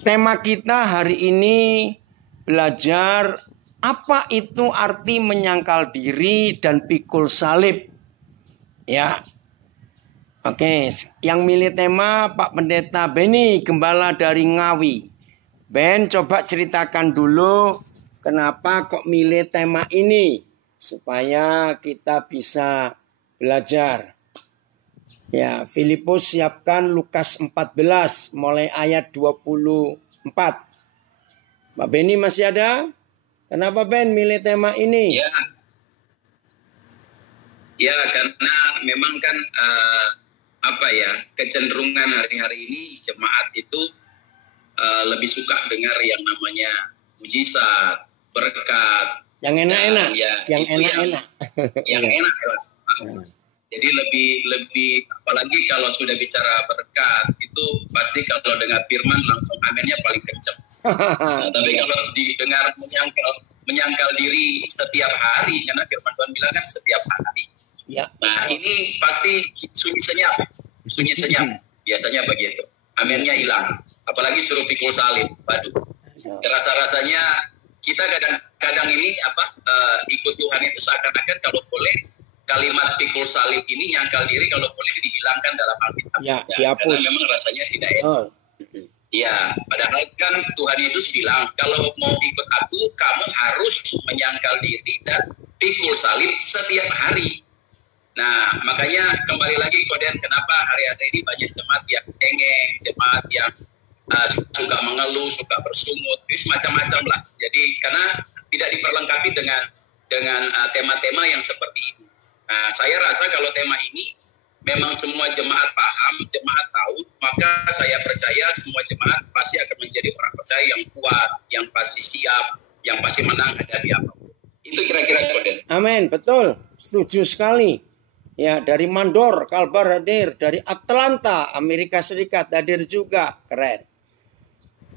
Tema kita hari ini belajar apa itu arti menyangkal diri dan pikul salib. Ya. Oke, yang milih tema Pak Pendeta Beni, gembala dari Ngawi. Ben, coba ceritakan dulu kenapa kok milih tema ini supaya kita bisa belajar. Ya, Filipus siapkan Lukas 14 mulai ayat 24. Pak Beni masih ada? Kenapa Ben milih tema ini? Ya, karena memang kan kecenderungan hari-hari ini jemaat itu lebih suka dengar yang namanya mujizat, berkat, yang enak-enak, yang enak-enak. Yang enak ya. Jadi lebih apalagi kalau sudah bicara berkat itu pasti kalau dengar firman langsung amennya paling kencang. Nah, tapi kalau didengar menyangkal diri setiap hari, karena firman Tuhan bilang kan setiap hari. Ya. Nah ini pasti sunyi senyap, biasanya begitu. Amennya hilang, apalagi suruh pikul salib. Waduh, rasa-rasanya kita kadang-kadang ini ikut Tuhan itu seakan-akan kalau boleh kalimat pikul salib ini nyangkal diri kalau boleh dihilangkan dalam Alkitab. Ya, dihapus. Karena memang rasanya tidak enak. Ya, padahal kan Tuhan Yesus bilang kalau mau ikut aku, kamu harus menyangkal diri dan pikul salib setiap hari. Nah, makanya kembali lagi Koden, kenapa hari-hari ini banyak jemaat yang cengeng, jemaat yang suka mengeluh, suka bersungut, itu macam-macam lah. Jadi karena tidak diperlengkapi dengan tema-tema yang seperti ini. Nah, saya rasa kalau tema ini memang semua jemaat paham, jemaat tahu, maka saya percaya semua jemaat pasti akan menjadi orang percaya yang kuat, yang pasti siap, yang pasti menang hadapi apapun. Itu kira-kira Koden. Amin, betul. Setuju sekali. Ya, dari Mandor, Kalbar hadir, dari Atlanta, Amerika Serikat hadir juga. Keren.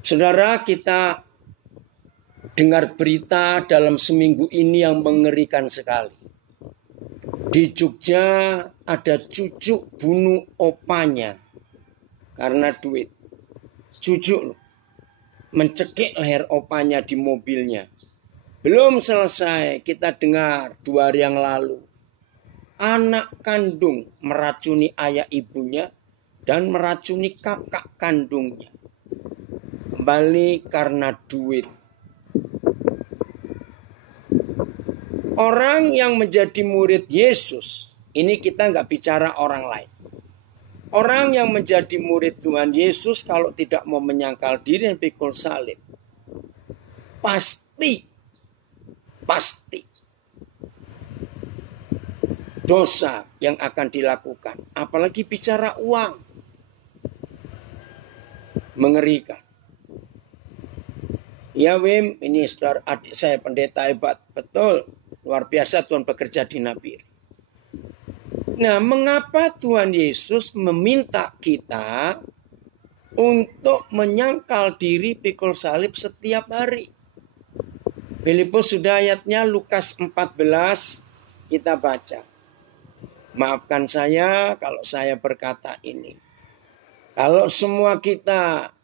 Saudara, kita dengar berita dalam seminggu ini yang mengerikan sekali. Di Jogja ada cucu bunuh opanya karena duit. Cucu mencekik leher opanya di mobilnya. Belum selesai, kita dengar 2 hari yang lalu. Anak kandung meracuni ayah ibunya dan meracuni kakak kandungnya. Kembali karena duit. Orang yang menjadi murid Yesus, ini kita nggak bicara orang lain. Orang yang menjadi murid Tuhan Yesus kalau tidak mau menyangkal diri dan pikul salib, pasti dosa yang akan dilakukan. Apalagi bicara uang. Mengerikan. Ya Wim, ini saudara adik saya pendeta hebat. Betul. Luar biasa Tuhan bekerja di Nabir. Nah, mengapa Tuhan Yesus meminta kita untuk menyangkal diri pikul salib setiap hari? Filipus sudah ayatnya Lukas 14 kita baca. Maafkan saya kalau saya berkata ini. Kalau semua kita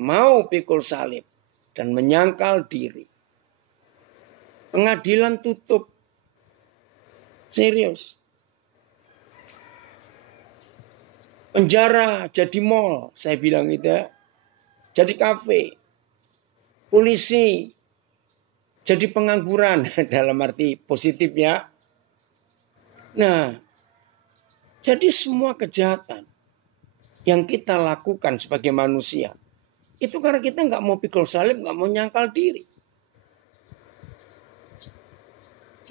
mau pikul salib dan menyangkal diri, pengadilan tutup. Serius. Penjara jadi mall, saya bilang gitu ya. Jadi kafe. Polisi jadi pengangguran dalam arti positif ya. Nah, jadi semua kejahatan yang kita lakukan sebagai manusia, itu karena kita nggak mau pikul salib, nggak mau nyangkal diri.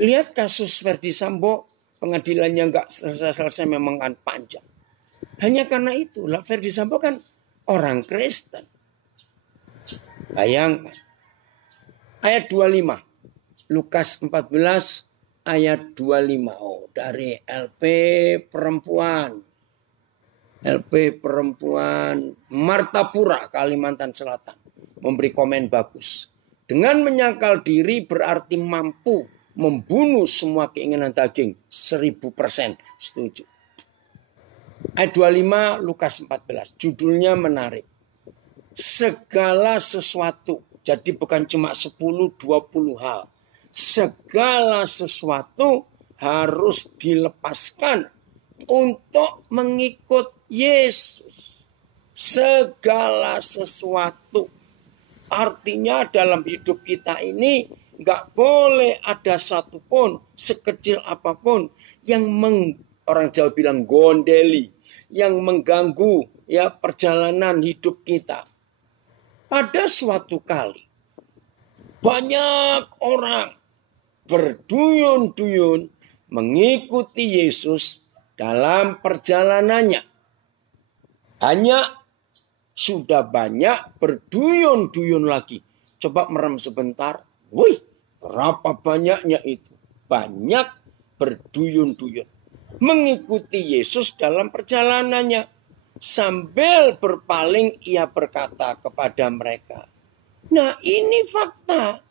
Lihat kasus Verdi Sambo, pengadilannya nggak selesai memang kan panjang. Hanya karena itu, Verdi Sambo kan orang Kristen. Bayangkan. Ayat 25. Lukas 14 ayat 25. Oh, dari LP Perempuan. LP Perempuan Martapura, Kalimantan Selatan. Memberi komen bagus. Dengan menyangkal diri berarti mampu membunuh semua keinginan daging 1000%. Setuju. Ayat 25 Lukas 14. Judulnya menarik. segala sesuatu. Jadi bukan cuma 10-20 hal. Segala sesuatu harus dilepaskan untuk mengikut Yesus. Segala sesuatu. Artinya dalam hidup kita ini nggak boleh ada satupun sekecil apapun yang orang Jawa bilang gondeli, yang mengganggu ya perjalanan hidup kita. Pada suatu kali banyak orang berduyun-duyun mengikuti Yesus dalam perjalanannya. Hanya sudah banyak berduyun-duyun lagi. Coba merem sebentar. Wih, berapa banyaknya itu? Banyak berduyun-duyun mengikuti Yesus dalam perjalanannya. Sambil berpaling ia berkata kepada mereka. Nah, ini fakta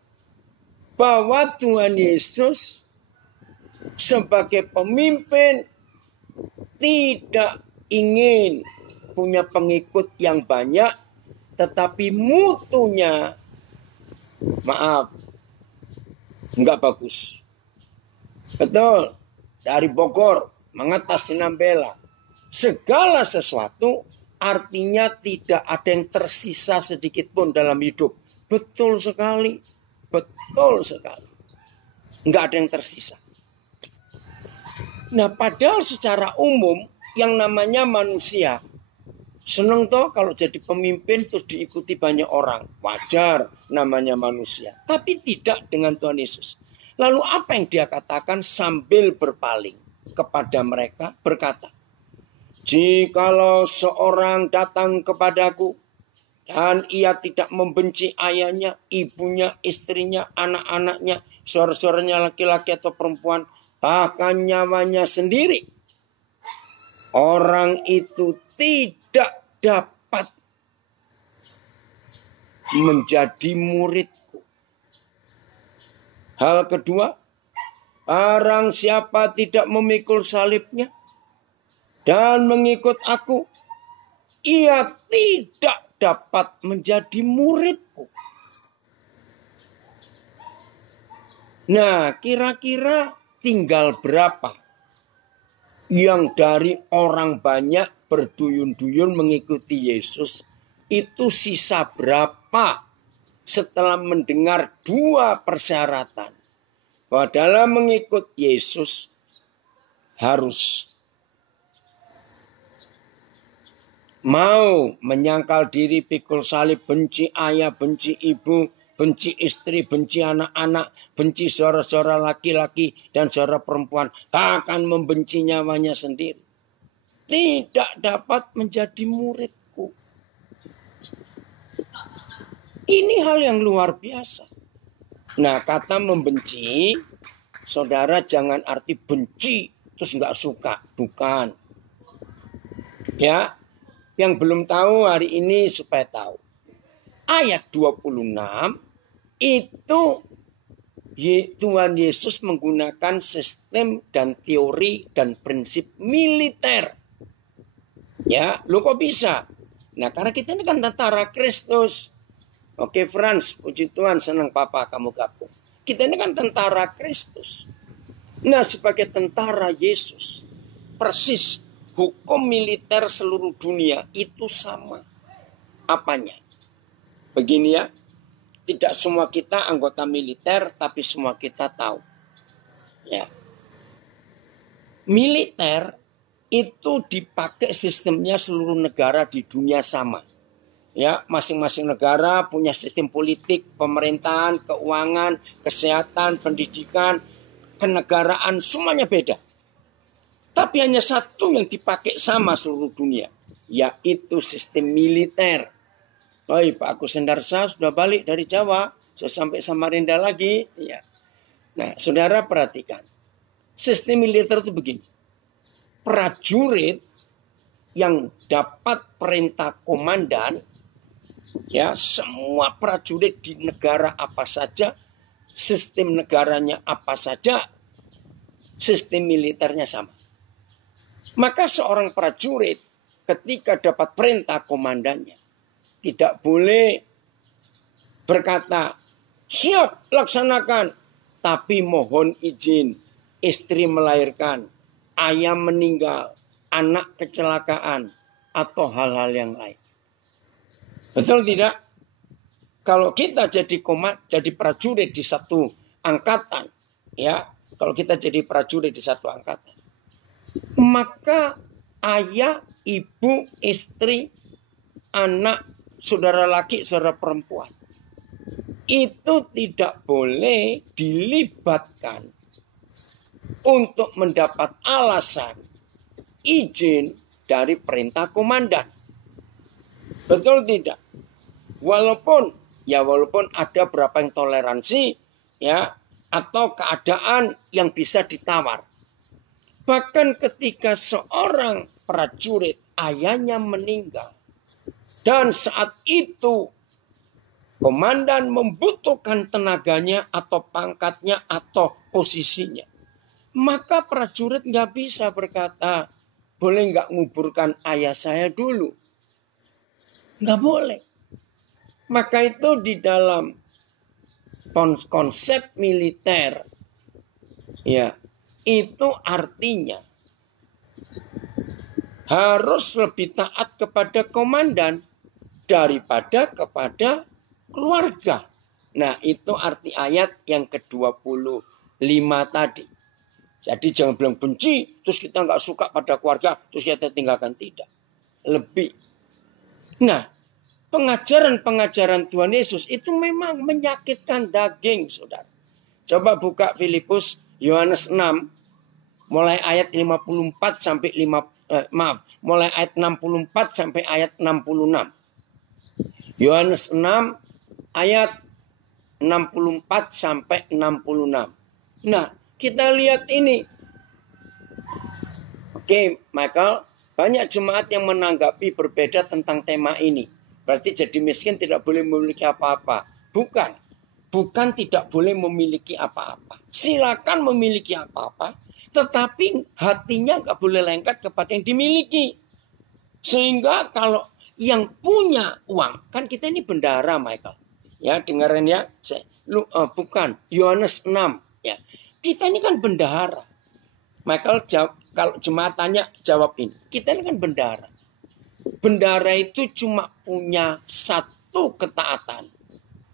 bahwa Tuhan Yesus sebagai pemimpin tidak ingin punya pengikut yang banyak, tetapi mutunya, maaf, enggak bagus. Betul, dari Bogor mengatas Sinambela. Segala sesuatu artinya tidak ada yang tersisa sedikit pun dalam hidup. Betul sekali. Betul sekali. Enggak ada yang tersisa. Nah, padahal secara umum yang namanya manusia seneng toh kalau jadi pemimpin terus diikuti banyak orang. Wajar namanya manusia. Tapi tidak dengan Tuhan Yesus. Lalu apa yang dia katakan sambil berpaling kepada mereka berkata, jikalau seorang datang kepadaku dan ia tidak membenci ayahnya, ibunya, istrinya, anak-anaknya, saudara-saudaranya laki-laki atau perempuan, bahkan nyawanya sendiri, orang itu tidak dapat menjadi muridku. Hal kedua, barang siapa tidak memikul salibnya dan mengikut aku, ia tidak dapat menjadi muridku. Nah, kira-kira tinggal berapa yang dari orang banyak berduyun-duyun mengikuti Yesus, itu sisa berapa setelah mendengar dua persyaratan bahwa dalam mengikut Yesus harus mau menyangkal diri, pikul salib, benci ayah, benci ibu, benci istri, benci anak-anak, benci saudara-saudara laki-laki dan saudara perempuan, bahkan membenci nyawanya sendiri. Tidak dapat menjadi muridku. Ini hal yang luar biasa. Nah, kata membenci, saudara jangan arti benci terus nggak suka, bukan. Ya. Yang belum tahu hari ini supaya tahu. Ayat 26 itu Tuhan Yesus menggunakan sistem dan teori dan prinsip militer. Ya, lu kok bisa? Nah, karena kita ini kan tentara Kristus. Oke, Frans, puji Tuhan, senang papa kamu gabung. Kita ini kan tentara Kristus. Nah, sebagai tentara Yesus, persis hukum militer seluruh dunia itu sama. Apanya? Begini ya, tidak semua kita anggota militer, tapi semua kita tahu. Ya. Militer itu dipakai sistemnya seluruh negara di dunia sama. Ya, masing-masing negara punya sistem politik, pemerintahan, keuangan, kesehatan, pendidikan, kenegaraan, semuanya beda. Tapi hanya satu yang dipakai sama seluruh dunia, yaitu sistem militer. Baik, Pak Agus Sendarsa sudah balik dari Jawa, sudah sampai Samarinda lagi. Ya. Nah, saudara perhatikan, sistem militer itu begini. Prajurit yang dapat perintah komandan, ya semua prajurit di negara apa saja, sistem negaranya apa saja, sistem militernya sama. Maka seorang prajurit ketika dapat perintah komandannya, tidak boleh berkata, siap laksanakan, tapi mohon izin, istri melahirkan, ayah meninggal, anak kecelakaan, atau hal-hal yang lain. Betul tidak? Kalau kita jadi prajurit di satu angkatan, ya, kalau kita jadi prajurit di satu angkatan, maka ayah, ibu, istri, anak, saudara laki, saudara perempuan, itu tidak boleh dilibatkan untuk mendapat alasan izin dari perintah komandan. Betul tidak? Walaupun ada berapa yang toleransi, ya, atau keadaan yang bisa ditawar. Bahkan ketika seorang prajurit ayahnya meninggal, dan saat itu komandan membutuhkan tenaganya atau pangkatnya atau posisinya, maka prajurit nggak bisa berkata, boleh nggak nguburkan ayah saya dulu? Nggak boleh. Maka itu di dalam konsep militer, ya, itu artinya harus lebih taat kepada komandan daripada kepada keluarga. Nah, itu arti ayat yang ke-25 tadi. Jadi jangan bilang benci, terus kita nggak suka pada keluarga, terus kita tinggalkan. Tidak. Lebih. Nah, pengajaran-pengajaran Tuhan Yesus itu memang menyakitkan daging, saudara. Coba buka Filipus Yohanes 6, mulai ayat 54 sampai mulai ayat 64 sampai ayat 66. Yohanes 6 ayat 64 sampai 66. Nah, kita lihat ini. Oke, Michael, banyak jemaat yang menanggapi berbeda tentang tema ini. Berarti jadi miskin tidak boleh memiliki apa-apa. Bukan tidak boleh memiliki apa-apa. Silakan memiliki apa-apa, tetapi hatinya nggak boleh lengket kepada yang dimiliki. Sehingga kalau yang punya uang, kan kita ini bendahara, Michael. Ya, dengerin ya. Bukan, Yohanes 6. Ya. Kita ini kan bendahara. Michael, kalau jemaat tanya, jawab ini. Kita ini kan bendahara. Bendahara itu cuma punya satu ketaatan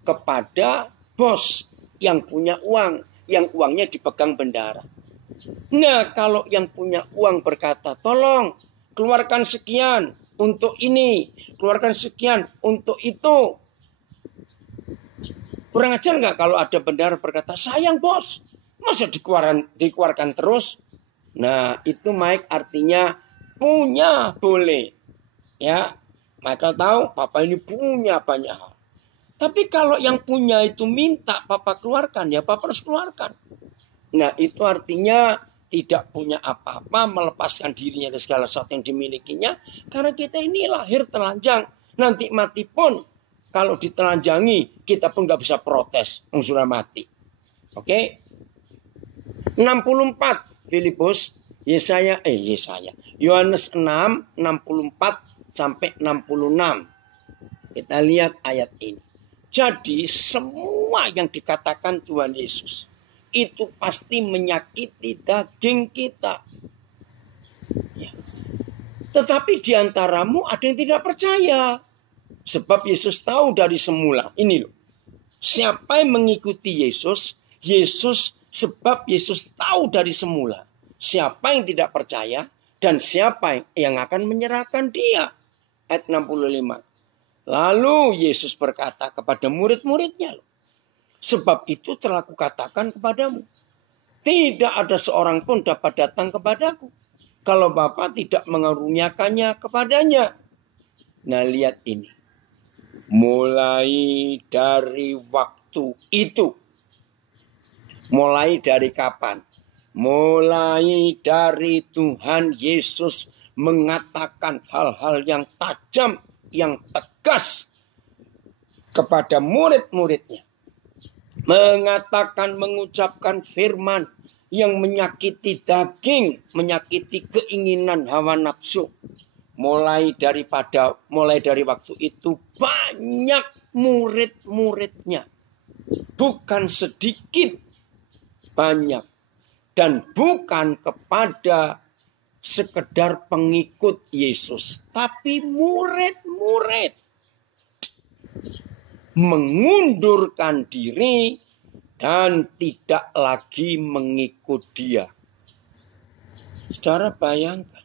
kepada bos yang punya uang, yang uangnya dipegang bendahara. Nah, kalau yang punya uang berkata, tolong keluarkan sekian untuk ini, keluarkan sekian untuk itu. Kurang ajar nggak kalau ada bendahara berkata, sayang bos, masa dikeluarkan terus? Nah, itu Mike artinya punya boleh. Ya, Michael tahu papa ini punya banyak hal. Tapi kalau yang punya itu minta papa keluarkan, ya papa harus keluarkan. Nah, itu artinya tidak punya apa-apa, melepaskan dirinya dari segala sesuatu yang dimilikinya. Karena kita ini lahir telanjang. Nanti mati pun, kalau ditelanjangi, kita pun nggak bisa protes. Sudah mati. Oke? 64, Filipus. Yohanes 6, 64 sampai 66. Kita lihat ayat ini. Jadi semua yang dikatakan Tuhan Yesus itu pasti menyakiti daging kita. Ya. Tetapi di antaramu ada yang tidak percaya. Sebab Yesus tahu dari semula. Ini loh. Siapa yang mengikuti Yesus, sebab Yesus tahu dari semula. Siapa yang tidak percaya dan siapa yang akan menyerahkan dia. Ayat 65. Lalu Yesus berkata kepada murid-muridnya, sebab itu telah kukatakan kepadamu, tidak ada seorang pun dapat datang kepadaku kalau Bapa tidak mengaruniakannya kepadanya. Nah, lihat ini. Mulai dari waktu itu. Mulai dari kapan? Mulai dari Tuhan Yesus mengatakan hal-hal yang tajam, yang tegas kepada murid-muridnya. Mengucapkan firman yang menyakiti daging, menyakiti keinginan hawa nafsu. mulai dari waktu itu banyak murid-muridnya. Bukan sedikit, banyak. Dan bukan kepada sekedar pengikut Yesus, tapi murid-murid mengundurkan diri dan tidak lagi mengikut dia. Saudara bayangkan.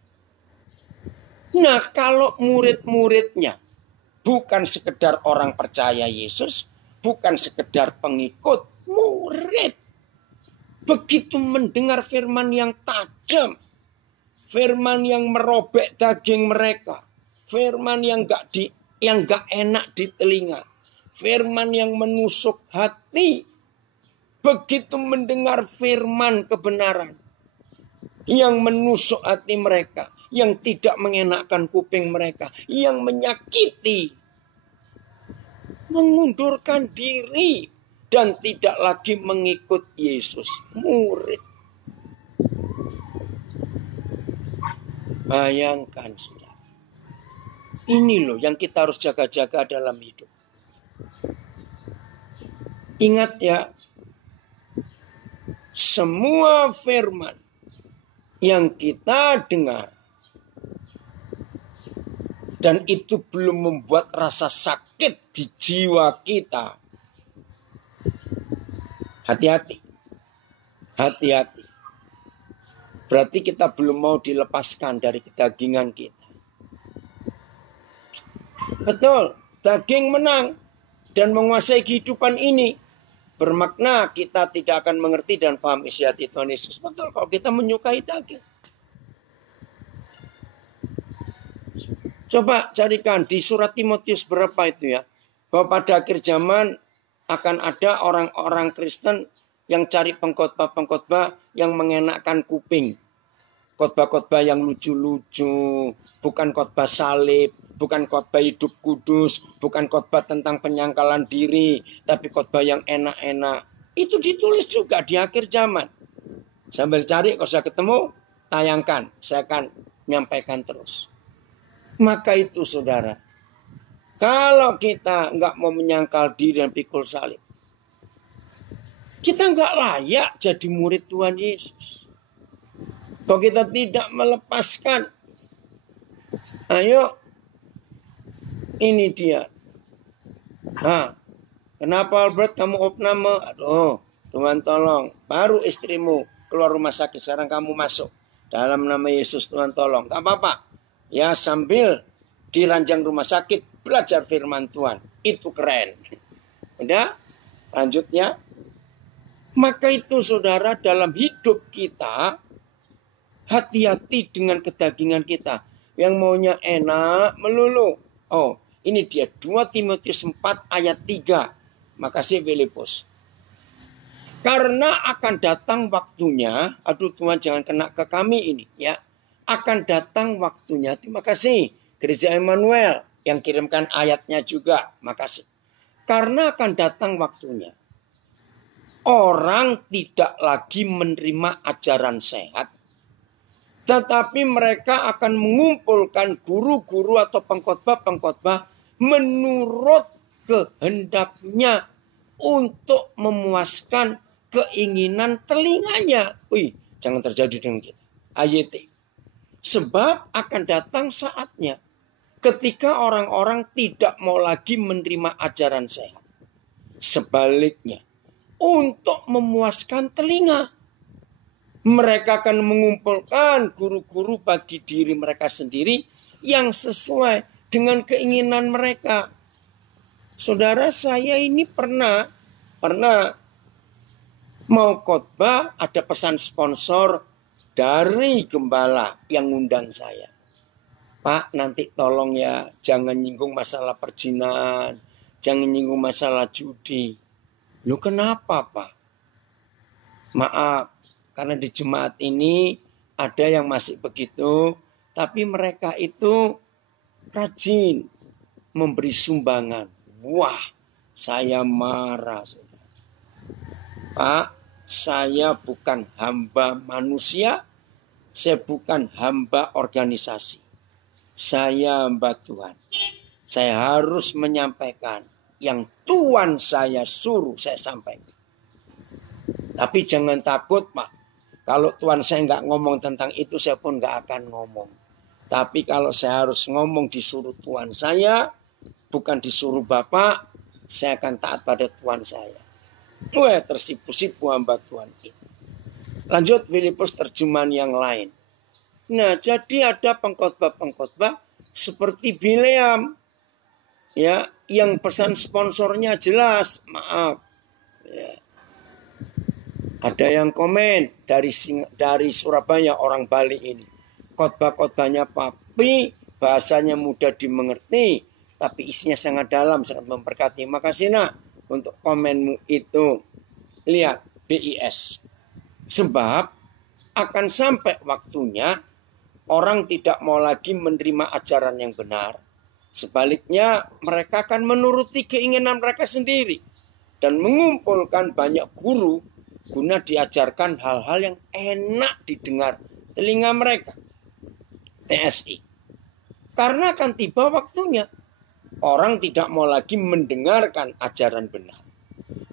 Nah, kalau murid-muridnya bukan sekedar orang percaya Yesus, bukan sekedar pengikut, murid. Begitu mendengar firman yang tajam, firman yang merobek daging mereka, firman yang gak enak di telinga, firman yang menusuk hati. Begitu mendengar firman kebenaran yang menusuk hati mereka, yang tidak mengenakkan kuping mereka, yang menyakiti, mengundurkan diri dan tidak lagi mengikut Yesus. Murid. Bayangkan, saudara. Ini loh yang kita harus jaga-jaga dalam hidup. Ingat ya, semua firman yang kita dengar dan itu belum membuat rasa sakit di jiwa kita, hati-hati. Hati-hati. Berarti kita belum mau dilepaskan dari kedagingan kita. Betul, daging menang dan menguasai kehidupan ini. Bermakna kita tidak akan mengerti dan paham isi hati Tuhan Yesus. Betul, kalau kita menyukai daging. Coba carikan di surat Timotius berapa itu ya. Bahwa pada akhir zaman akan ada orang-orang Kristen yang cari pengkhotbah-pengkhotbah yang mengenakkan kuping. Khotbah-khotbah yang lucu-lucu, bukan khotbah salib, bukan khotbah hidup kudus, bukan khotbah tentang penyangkalan diri, tapi khotbah yang enak-enak. Itu ditulis juga di akhir zaman. Sambil cari, kalau saya ketemu, tayangkan. Saya akan menyampaikan terus. Maka itu saudara, kalau kita nggak mau menyangkal diri dan pikul salib, kita nggak layak jadi murid Tuhan Yesus. Kalau kita tidak melepaskan, ayo, ini dia. Nah, kenapa Albert kamu opname? Aduh, Tuhan tolong. Baru istrimu keluar rumah sakit, sekarang kamu masuk. Dalam nama Yesus Tuhan tolong. Gak apa-apa. Ya sambil di ranjang rumah sakit belajar firman Tuhan. Itu keren. Udah, lanjutnya. Maka itu saudara dalam hidup kita, hati-hati dengan kedagingan kita. Yang maunya enak melulu. Oh, ini dia 2 Timotius 4 ayat 3. Makasih Filipus. Karena akan datang waktunya, aduh Tuhan jangan kena ke kami ini ya. Akan datang waktunya, terima kasih Gereja Emmanuel yang kirimkan ayatnya juga. Makasih. Karena akan datang waktunya. Orang tidak lagi menerima ajaran sehat. Tetapi mereka akan mengumpulkan guru-guru atau pengkhotbah-pengkhotbah menurut kehendaknya untuk memuaskan keinginan telinganya. Wih, jangan terjadi dengan kita. Ayat. Sebab akan datang saatnya ketika orang-orang tidak mau lagi menerima ajaran sehat. Sebaliknya, untuk memuaskan telinga, mereka akan mengumpulkan guru-guru bagi diri mereka sendiri yang sesuai dengan keinginan mereka. Saudara, saya ini pernah mau khotbah, ada pesan sponsor dari gembala yang ngundang saya. Pak, nanti tolong ya, jangan nyinggung masalah perjinan, jangan nyinggung masalah judi. Lu kenapa, Pak? Maaf, karena di jemaat ini ada yang masih begitu, tapi mereka itu rajin memberi sumbangan. Wah, saya marah. Pak, saya bukan hamba manusia, saya bukan hamba organisasi. saya hamba Tuhan. Saya harus menyampaikan yang Tuhan saya suruh saya sampaikan. Tapi jangan takut, Pak. Kalau Tuhan saya nggak ngomong tentang itu, saya pun nggak akan ngomong. Tapi kalau saya harus ngomong disuruh Tuhan saya, bukan disuruh Bapak, saya akan taat pada Tuhan saya. Wah, tersipu-sipu hamba Tuhan itu. Lanjut Filipus terjemahan yang lain. Nah, jadi ada pengkhotbah-pengkhotbah seperti Bileam, ya, yang pesan sponsornya jelas, maaf. Ya. Ada yang komen dari Surabaya, orang Bali ini. Khotbah-khotbahnya Papi, bahasanya mudah dimengerti, tapi isinya sangat dalam, sangat memberkati. Makasih nak untuk komenmu itu. Lihat BIS. Sebab akan sampai waktunya orang tidak mau lagi menerima ajaran yang benar. Sebaliknya mereka akan menuruti keinginan mereka sendiri dan mengumpulkan banyak guru guna diajarkan hal-hal yang enak didengar telinga mereka. TSI. Karena akan tiba waktunya orang tidak mau lagi mendengarkan ajaran benar.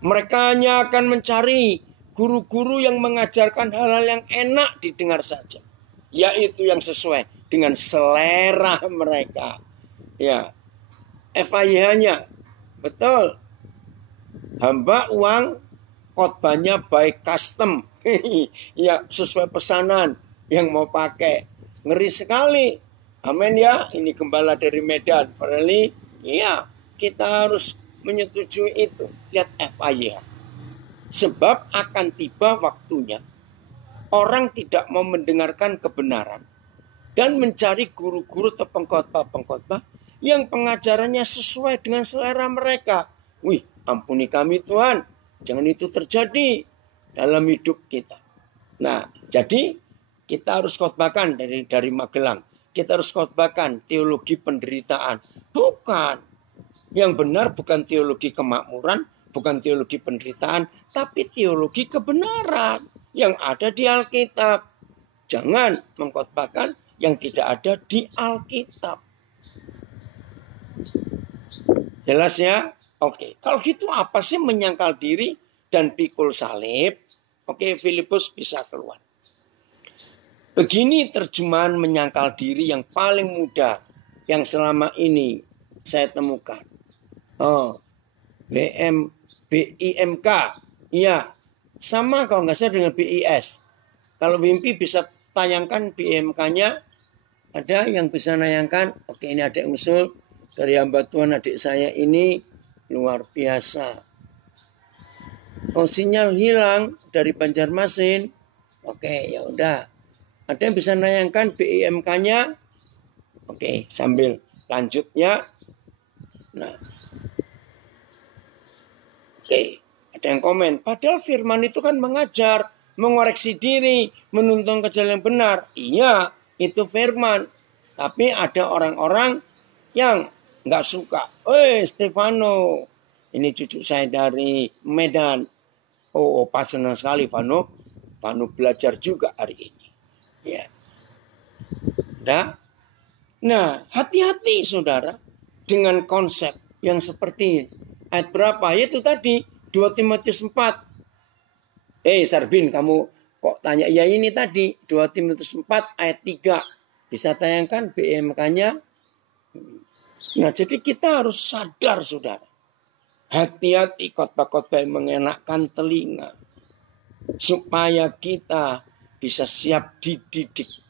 Mereka hanya akan mencari guru-guru yang mengajarkan hal-hal yang enak didengar saja, yaitu yang sesuai dengan selera mereka. Ya, FIH-nya betul. Hamba uang khotbahnya baik custom. Ya, sesuai pesanan yang mau pakai. Ngeri sekali. Amin ya. Ini gembala dari Medan. Farley, ya, kita harus menyetujui itu. Lihat FIH. Sebab akan tiba waktunya orang tidak mau mendengarkan kebenaran dan mencari guru-guru atau pengkhotbah-pengkhotbah yang pengajarannya sesuai dengan selera mereka. Wih, ampuni kami Tuhan, jangan itu terjadi dalam hidup kita. Nah, jadi kita harus khotbahkan dari Magelang. Kita harus khotbahkan teologi penderitaan. Bukan. Yang benar bukan teologi kemakmuran, bukan teologi penderitaan, tapi teologi kebenaran yang ada di Alkitab. Jangan mengkhotbahkan yang tidak ada di Alkitab. Jelas ya? Oke. Kalau gitu apa sih menyangkal diri dan pikul salib? Oke, Filipus bisa keluar. Begini terjemahan menyangkal diri yang paling mudah yang selama ini saya temukan. BIMK, iya, sama kalau nggak salah dengan BIS. Kalau Wimpi bisa tayangkan BIMK-nya, ada yang bisa nayangkan. Oke, ini ada usul dari hamba Tuhan adik saya ini luar biasa. Oh, sinyal hilang dari Banjarmasin. Oke, ya udah. Ada yang bisa nayangkan BIMK-nya? Oke, sambil lanjutnya. Nah. Oke, ada yang komen. Padahal firman itu kan mengajar, mengoreksi diri, menuntun ke jalan yang benar. Iya, itu firman. Tapi ada orang-orang yang nggak suka. Stefano, ini cucu saya dari Medan. Oh, pas senang sekali Vano. Vano belajar juga hari ini. Ya. Nah, hati-hati saudara dengan konsep yang seperti ini. Ayat berapa? Itu tadi 2 Timotius 4. Sarbin, kamu kok tanya? Ya ini tadi 2 Timotius 4 ayat 3. Bisa tayangkan BMK-nya. Nah, jadi kita harus sadar saudara. Hati-hati khotbah-khotbah yang mengenakkan telinga. Supaya kita bisa siap dididik.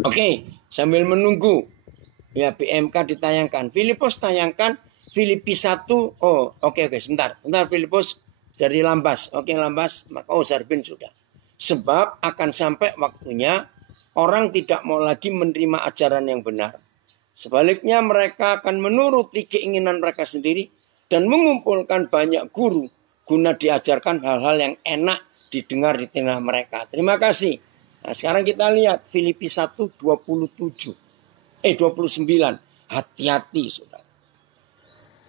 Oke, sambil menunggu. Ya BMK ditayangkan. Filipus tayangkan. Filipi 1. Oke, sebentar. Filipus dari Lambas. Oke, Lambas. Sarbin sudah. Sebab akan sampai waktunya orang tidak mau lagi menerima ajaran yang benar. Sebaliknya mereka akan menuruti keinginan mereka sendiri dan mengumpulkan banyak guru guna diajarkan hal-hal yang enak didengar di tengah mereka. Terima kasih. Nah, sekarang kita lihat Filipi 1:29. 29. Hati-hati, saudara.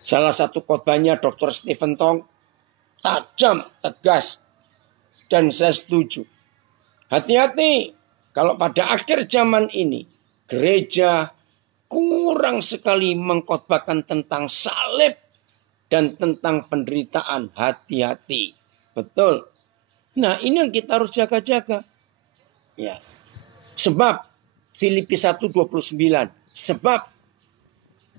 Salah satu khotbahnya Dr. Stephen Tong tajam, tegas, dan saya setuju. Hati-hati kalau pada akhir zaman ini gereja kurang sekali mengkhotbahkan tentang salib dan tentang penderitaan. Hati-hati. Betul. Nah, ini yang kita harus jaga-jaga. Ya. Sebab Filipi 1:29. Sebab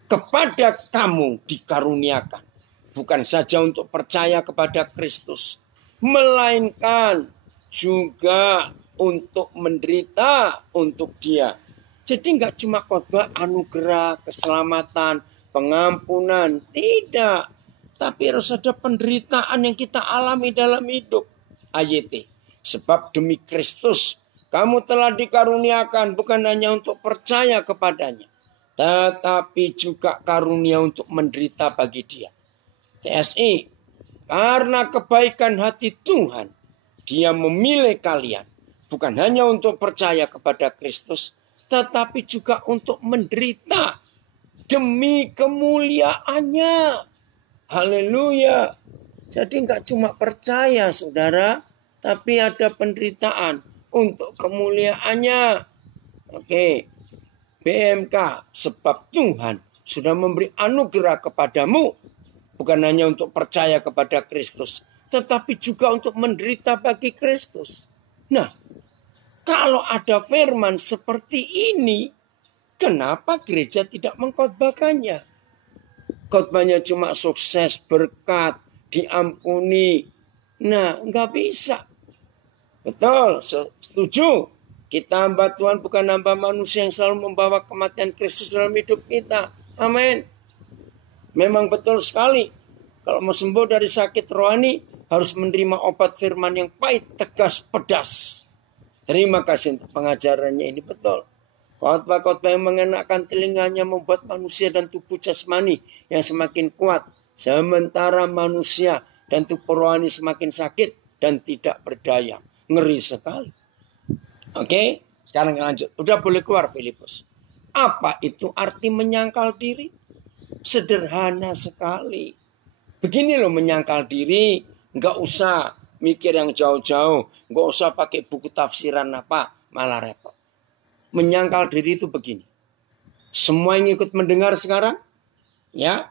kepada kamu dikaruniakan bukan saja untuk percaya kepada Kristus, melainkan juga untuk menderita untuk Dia. Jadi nggak cuma khotbah anugerah, keselamatan, pengampunan, tidak. Tapi harus ada penderitaan yang kita alami dalam hidup. AYT. Sebab demi Kristus kamu telah dikaruniakan bukan hanya untuk percaya kepadanya, tetapi juga karunia untuk menderita bagi Dia. TSI, karena kebaikan hati Tuhan, Dia memilih kalian bukan hanya untuk percaya kepada Kristus, tetapi juga untuk menderita demi kemuliaannya. Haleluya. Jadi nggak cuma percaya, saudara, tapi ada penderitaan untuk kemuliaannya. Oke. BMK, sebab Tuhan sudah memberi anugerah kepadamu bukan hanya untuk percaya kepada Kristus, tetapi juga untuk menderita bagi Kristus. Nah, kalau ada firman seperti ini, kenapa gereja tidak mengkhotbahkannya? Khotbahnya cuma sukses, berkat, diampuni. Nah, nggak bisa. Betul, setuju. Kita hamba Tuhan bukan hamba manusia yang selalu membawa kematian Kristus dalam hidup kita. Amin. Memang betul sekali. Kalau mau sembuh dari sakit rohani, harus menerima obat firman yang pahit, tegas, pedas. Terima kasih untuk pengajarannya ini, betul. Khotbah-khotbah yang mengenakan telinganya membuat manusia dan tubuh jasmani yang semakin kuat. Sementara manusia dan tubuh rohani semakin sakit dan tidak berdaya. Ngeri sekali. Oke, sekarang lanjut. Udah boleh keluar Filipus. Apa itu arti menyangkal diri? Sederhana sekali. Begini loh menyangkal diri. Nggak usah mikir yang jauh-jauh. Nggak usah pakai buku tafsiran apa. Malah repot. Menyangkal diri itu begini. Semua yang ikut mendengar sekarang, ya,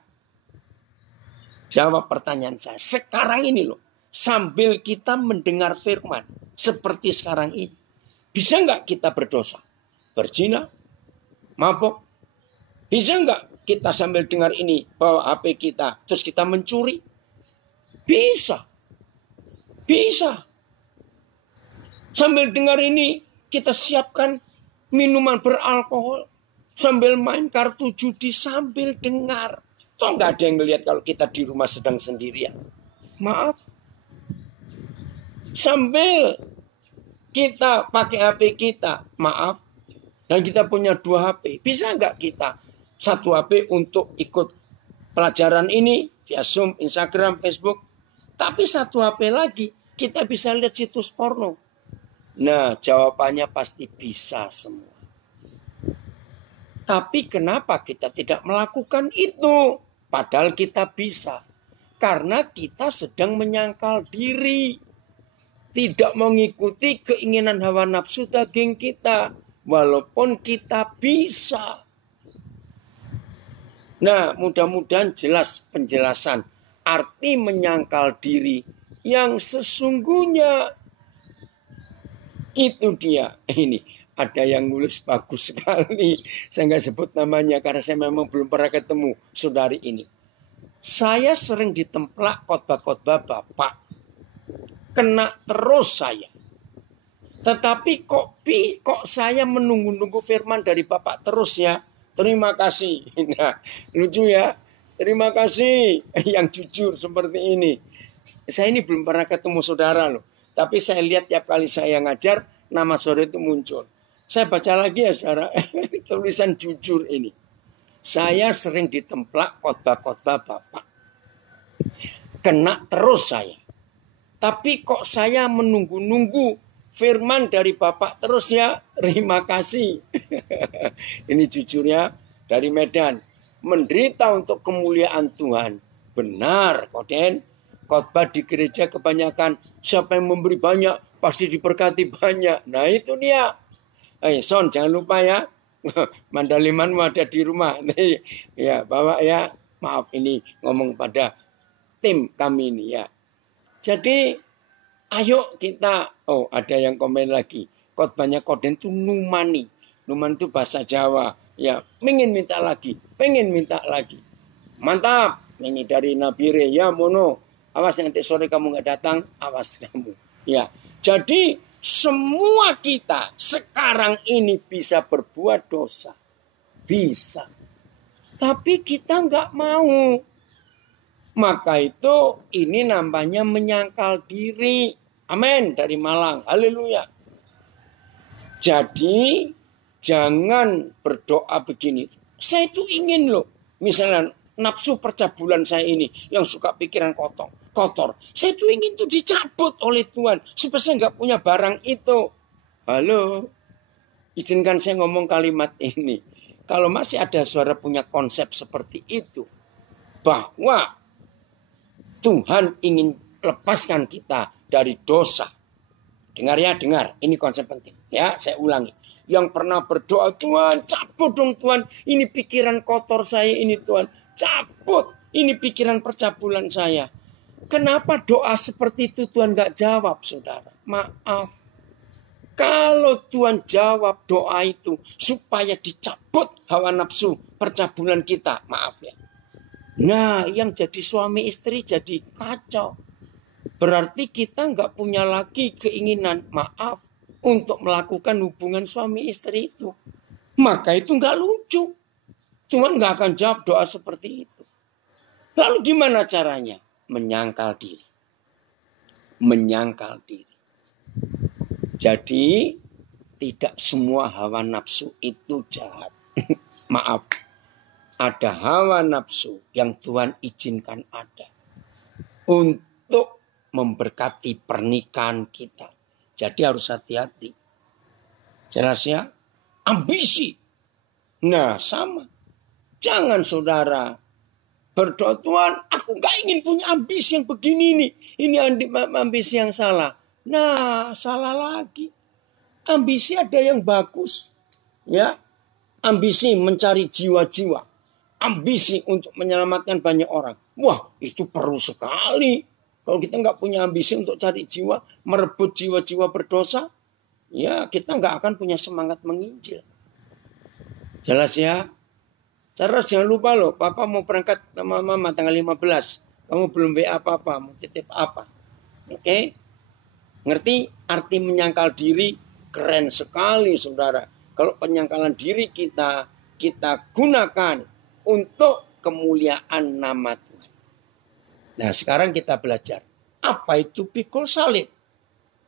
jawab pertanyaan saya. Sekarang ini loh, sambil kita mendengar firman, seperti sekarang ini, bisa nggak kita berdosa? Berzina? Mabuk? Bisa nggak kita sambil dengar ini, bawa HP kita, terus kita mencuri? Bisa. Bisa. Sambil dengar ini, kita siapkan minuman beralkohol. Sambil main kartu judi, sambil dengar. Toh nggak ada yang ngelihat kalau kita di rumah sedang sendirian. Maaf. Sambil kita pakai HP kita, maaf. Dan kita punya 2 HP. Bisa nggak kita 1 HP untuk ikut pelajaran ini via Zoom, Instagram, Facebook. Tapi 1 HP lagi kita bisa lihat situs porno. Nah, jawabannya pasti bisa semua. Tapi kenapa kita tidak melakukan itu? Padahal kita bisa. Karena kita sedang menyangkal diri. Tidak mengikuti keinginan hawa nafsu daging kita. Walaupun kita bisa. Nah, mudah-mudahan jelas penjelasan arti menyangkal diri yang sesungguhnya. Itu dia. Ini ada yang nulis bagus sekali. Saya nggak sebut namanya karena saya memang belum pernah ketemu saudari ini. Saya sering ditemplak khotbah-khotbah Bapak. Kena terus saya. Tetapi kok saya menunggu-nunggu firman dari Bapak terus ya. Terima kasih. Nah, lucu ya. Terima kasih yang jujur seperti ini. Saya ini belum pernah ketemu saudara loh. Tapi saya lihat tiap kali saya ngajar, nama saudara itu muncul. Saya baca lagi ya saudara, tulisan jujur ini. Saya sering ditemplak khotbah-khotbah Bapak. Kena terus saya. Tapi kok saya menunggu-nunggu firman dari Bapak terus ya. Terima kasih. Ini jujurnya dari Medan. Menderita untuk kemuliaan Tuhan. Benar, Koden. Khotbah di gereja kebanyakan siapa yang memberi banyak pasti diberkati banyak. Nah itu dia. Son jangan lupa ya. Mandalimanmu ada di rumah. Ya, Bapak ya, maaf ini ngomong pada tim kami ini ya. Jadi ayo kita, oh ada yang komen lagi. Khotbahnya Koden itu numani. Numan itu bahasa Jawa. Ya, pengen minta lagi. Mantap. Ini dari Nabire ya mono. Awas nanti sore kamu nggak datang, awas kamu. Ya, jadi semua kita sekarang ini bisa berbuat dosa. Bisa. Tapi kita nggak mau. Maka itu ini namanya menyangkal diri. Amin. Dari Malang. Haleluya. Jadi jangan berdoa begini. Saya itu ingin loh. Misalnya nafsu percabulan saya ini. Yang suka pikiran kotor. Saya itu ingin tuh dicabut oleh Tuhan. Supaya saya nggak punya barang itu. Halo. Izinkan saya ngomong kalimat ini. Kalau masih ada suara punya konsep seperti itu. Bahwa Tuhan ingin lepaskan kita dari dosa. Dengar ya, dengar. Ini konsep penting. Ya, saya ulangi. Yang pernah berdoa, Tuhan, cabut dong Tuhan. Ini pikiran kotor saya ini Tuhan. Cabut. Ini pikiran percabulan saya. Kenapa doa seperti itu Tuhan gak jawab, saudara? Maaf. Kalau Tuhan jawab doa itu supaya dicabut hawa nafsu percabulan kita. Maaf ya. Nah, yang jadi suami istri jadi kacau. Berarti kita nggak punya lagi keinginan, maaf, untuk melakukan hubungan suami istri itu. Maka itu nggak lucu. Tuhan nggak akan jawab doa seperti itu. Lalu gimana caranya? Menyangkal diri. Menyangkal diri. Jadi, tidak semua hawa nafsu itu jahat. Maaf. Ada hawa nafsu yang Tuhan izinkan ada. Untuk memberkati pernikahan kita. Jadi harus hati-hati. Jelas ya? Ambisi. Nah sama. Jangan saudara berdoa, Tuhan aku gak ingin punya ambisi yang begini nih. Ini ambisi yang salah. Nah salah lagi. Ambisi ada yang bagus. Ya. Ambisi mencari jiwa-jiwa. Ambisi untuk menyelamatkan banyak orang. Wah, itu perlu sekali. Kalau kita nggak punya ambisi untuk cari jiwa, merebut jiwa-jiwa berdosa, ya kita nggak akan punya semangat menginjil. Jelas ya? Terus jangan lupa loh, Papa mau berangkat sama Mama tanggal 15. Kamu belum WA apa-apa, mau titip apa. Oke? Ngerti? Arti menyangkal diri keren sekali, saudara. Kalau penyangkalan diri kita gunakan untuk kemuliaan nama Tuhan. Nah, sekarang kita belajar. Apa itu pikul salib?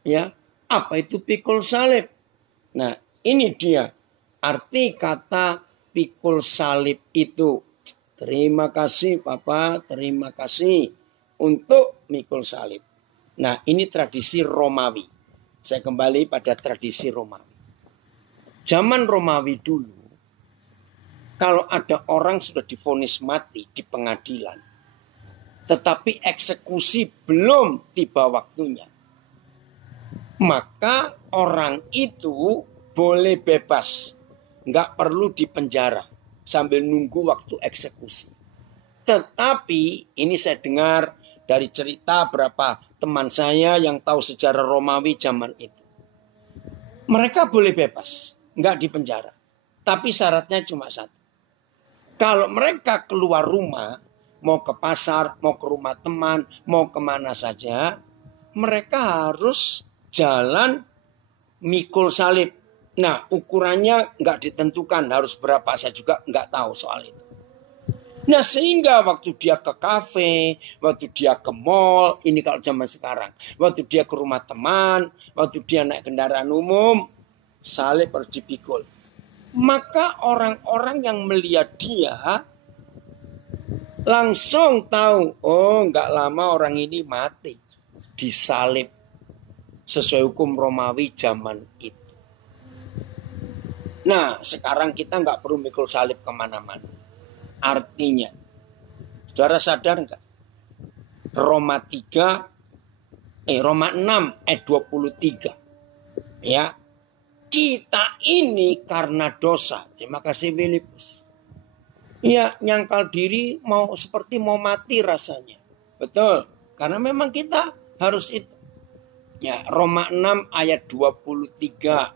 Ya, apa itu pikul salib? Nah, ini dia arti kata pikul salib itu. Terima kasih, Papa. Terima kasih untuk mikul salib. Nah, ini tradisi Romawi. Saya kembali pada tradisi Romawi. Zaman Romawi dulu, kalau ada orang sudah divonis mati di pengadilan, tetapi eksekusi belum tiba waktunya, maka orang itu boleh bebas, nggak perlu dipenjara sambil nunggu waktu eksekusi. Tetapi ini saya dengar dari cerita beberapa teman saya yang tahu sejarah Romawi zaman itu. Mereka boleh bebas, nggak dipenjara, tapi syaratnya cuma satu. Kalau mereka keluar rumah, mau ke pasar, mau ke rumah teman, mau kemana saja, mereka harus jalan mikul salib. Nah, ukurannya nggak ditentukan, harus berapa, saya juga nggak tahu soal itu. Nah, sehingga waktu dia ke kafe, waktu dia ke mall, ini kalau zaman sekarang, waktu dia ke rumah teman, waktu dia naik kendaraan umum, salib harus dipikul. Maka orang-orang yang melihat dia langsung tahu, oh nggak lama orang ini mati, disalib sesuai hukum Romawi zaman itu. Nah sekarang kita nggak perlu mikul salib kemana-mana. Artinya, saudara sadar nggak? Roma 6 ayat 23, ya. kita ini karena dosa. Terima kasih Filipus. Ya, nyangkal diri seperti mau mati rasanya. Betul. Karena memang kita harus itu. Ya, Roma 6 ayat 23.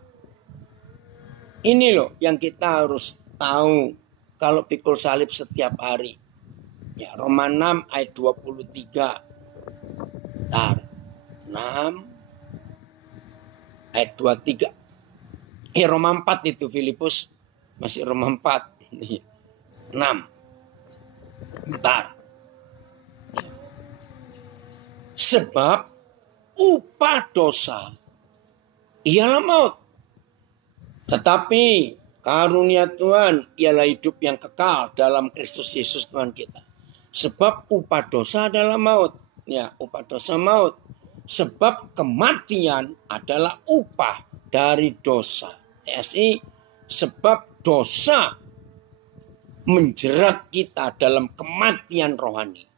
Ini loh yang kita harus tahu kalau pikul salib setiap hari. Ya, Roma 6 ayat 23. Bentar. 6 ayat 23. Roma 4 itu Filipus. Masih Roma 4. 6. Bentar. Sebab upah dosa ialah maut. Tetapi karunia Tuhan ialah hidup yang kekal dalam Kristus Yesus Tuhan kita. Sebab upah dosa adalah maut. Ya, upah dosa maut. Sebab kematian adalah upah dari dosa. TSI, sebab dosa menjerat kita dalam kematian rohani.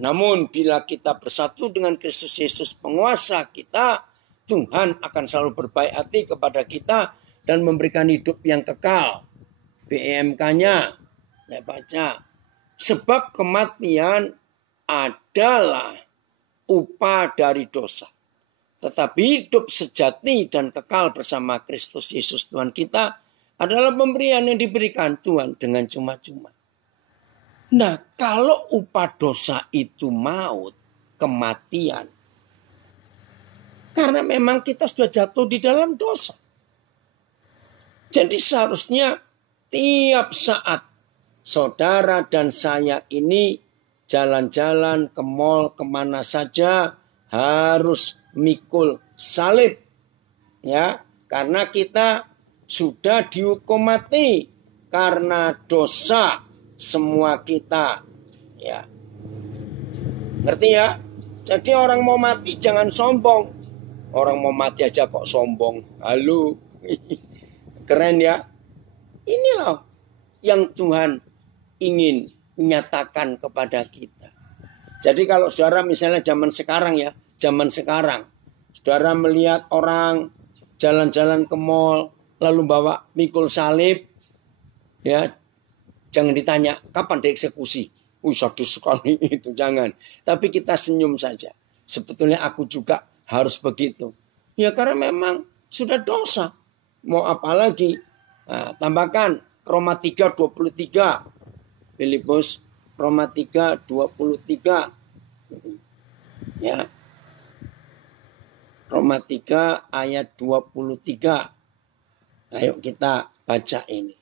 Namun bila kita bersatu dengan Kristus Yesus penguasa kita, Tuhan akan selalu berbaik hati kepada kita dan memberikan hidup yang kekal. BMK-nya, saya baca. Sebab kematian adalah upah dari dosa. Tetapi hidup sejati dan kekal bersama Kristus Yesus Tuhan kita adalah pemberian yang diberikan Tuhan dengan cuma-cuma. Nah, kalau upah dosa itu maut, kematian. Karena memang kita sudah jatuh di dalam dosa. Jadi seharusnya tiap saat saudara dan saya ini jalan-jalan ke mall kemana saja harus mikul salib. Ya, karena kita sudah dihukum mati karena dosa semua kita. Ya. Ngerti ya? Jadi orang mau mati jangan sombong. Orang mau mati aja kok sombong. Halo. Keren ya? Inilah yang Tuhan ingin nyatakan kepada kita. Jadi kalau saudara misalnya zaman sekarang ya, zaman sekarang. Saudara melihat orang jalan-jalan ke mall, lalu bawa mikul salib, ya jangan ditanya kapan dieksekusi. Sadis sekali itu, jangan. Tapi kita senyum saja. Sebetulnya aku juga harus begitu. Ya karena memang sudah dosa. Mau apa lagi? Nah, tambahkan Roma 3:23. Filipus Roma 3:23. Ya. Roma 3 ayat 23. Ayo kita baca ini.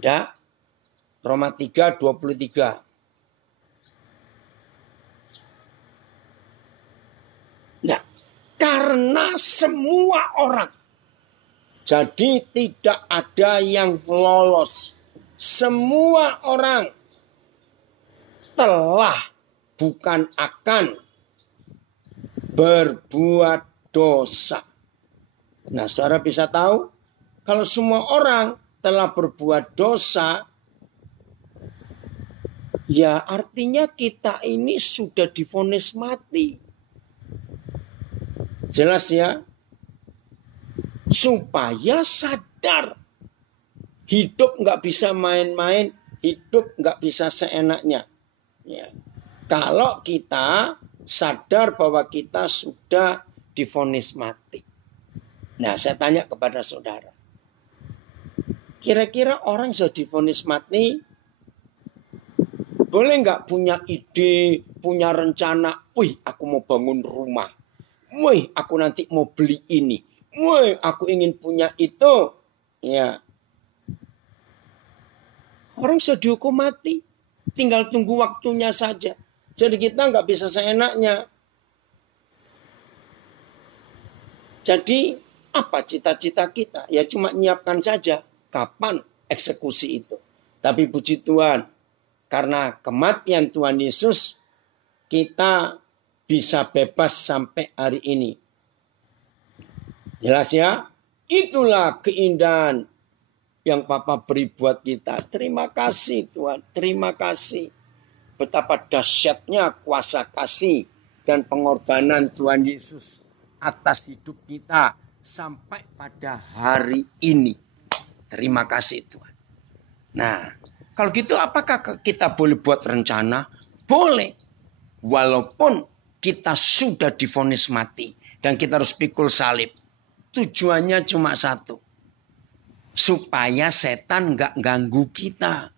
Ya. Roma 3:23. Nah, karena semua orang. Jadi tidak ada yang lolos. Semua orang telah bukan akan berbuat dosa. Nah, saudara bisa tahu kalau semua orang telah berbuat dosa, ya artinya kita ini sudah divonis mati. Jelas ya? Supaya sadar. Hidup nggak bisa main-main. Hidup nggak bisa seenaknya. Ya. Kalau kita sadar bahwa kita sudah divonis mati. Nah, saya tanya kepada saudara. Kira-kira orang sudah divonis mati, boleh nggak punya ide, punya rencana, wih aku mau bangun rumah. Wih aku nanti mau beli ini. Wih aku ingin punya itu. Ya. Orang sudah dihukum mati. Tinggal tunggu waktunya saja. Jadi kita nggak bisa seenaknya. Jadi apa cita-cita kita? Ya cuma nyiapkan saja. Kapan eksekusi itu? Tapi puji Tuhan. Karena kematian Tuhan Yesus. Kita bisa bebas sampai hari ini. Jelas ya? Itulah keindahan yang Papa beri buat kita. Terima kasih Tuhan. Terima kasih. Betapa dahsyatnya kuasa kasih dan pengorbanan Tuhan Yesus atas hidup kita sampai pada hari ini. Terima kasih Tuhan. Nah, kalau gitu apakah kita boleh buat rencana? Boleh. Walaupun kita sudah divonis mati dan kita harus pikul salib. Tujuannya cuma satu. Supaya setan nggak ganggu kita.